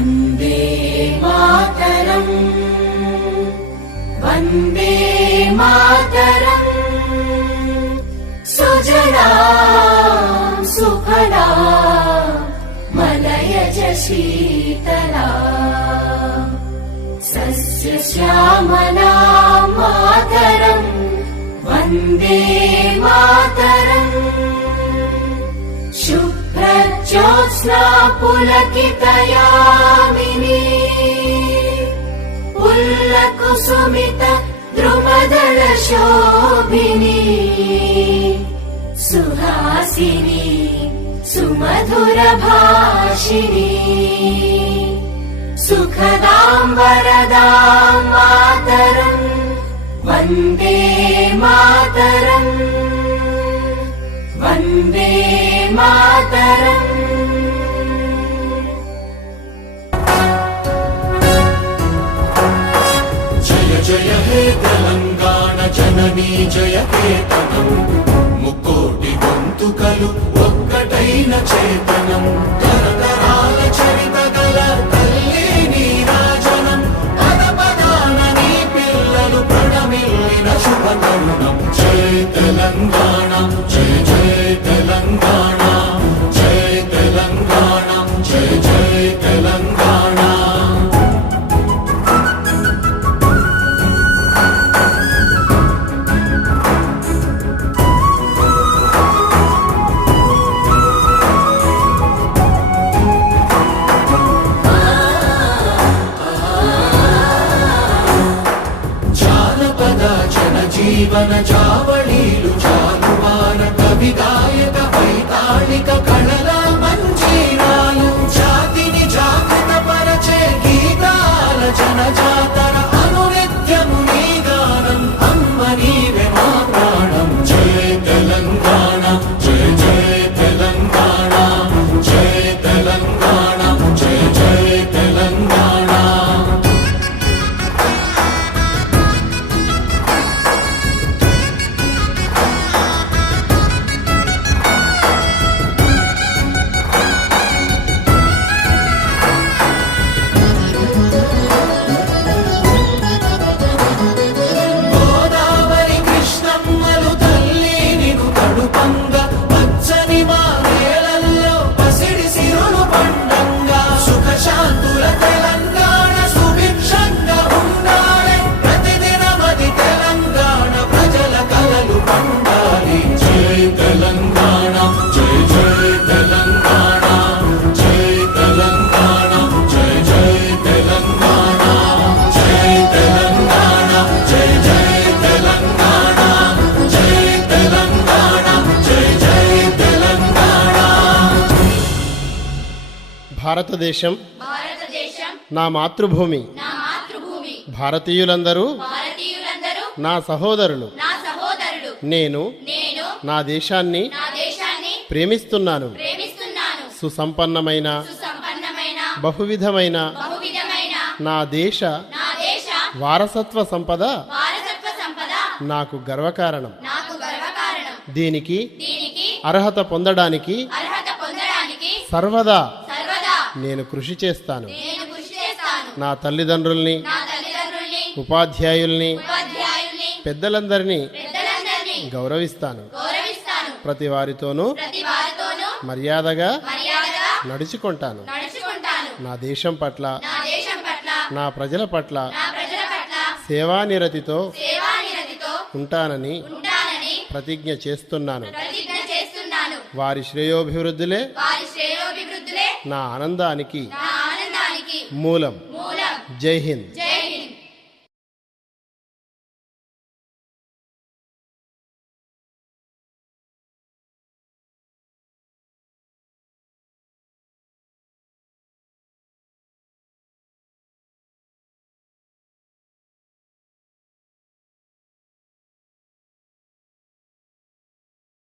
వందే మాతరం వందే మాతరం సుజలాం సుఫలాం మలయజ శీతలాం సస్యశ్యామలాం మాతరం వందే మాతరం శుభ్రజ్యోత్స్నా పులకితయామినీ పుల్లకుసుమిత ద్రుమదళ శోభినీ సుహాసినీ సుమధుర భాషిణీ సుఖదాం వరదాం మాతరం వందే మాతరం వందే మాతరం. జయ జయ హే తెలంగాణ జననీ జయ కేతనం, ముక్కోటి గొంతుకలు ఒక్కటైన చేతనం, తరతరాల చరిత గల తల్లి నీ రాజనం, పద పదాన నీ పిల్లలు ప్రణమిల్లిన శుభ తరుణం. జయ తెలంగాణ జయ జయ తెలంగాణ, జయ తెలంగాణ జయ జయ తెలంగాణ. జీవన జావళీలు జాలువార కవి గాయక వైతాళిక కళల మంజీరాలు, జాతిని జాగృత పరచే గీతాల జనజాతర అనునిత్యము నీ గానం, అమ్మ నీవే మా ప్రాణం. జయ తెలంగాణ జయ జయ తెలంగాణ, జయ తెలంగాణ జయ జయ తెలంగాణ. భారతదేశం నా మాతృభూమి. భారతీయులందరూ నా సహోదరులు. నేను నా దేశాన్ని ప్రేమిస్తున్నాను. సుసంపన్నమైన బహువిధమైన నా దేశ వారసత్వ సంపద నాకు గర్వకారణం. దీనికి అర్హత పొందడానికి సర్వదా నేను కృషి చేస్తాను. నా తల్లిదండ్రుల్ని, ఉపాధ్యాయుల్ని, పెద్దలందరినీ గౌరవిస్తాను. ప్రతి వారితోనూ మర్యాదగా నడుచుకుంటాను. నా దేశం పట్ల, నా ప్రజల పట్ల సేవానిరతితో ఉంటానని ప్రతిజ్ఞ చేస్తున్నాను. వారి శ్రేయోభివృద్ధులే నా ఆనందానికి మూలం. జై హింద్.